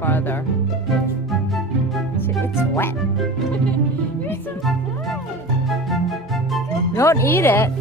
farther. It's wet. You're so good. Don't eat it.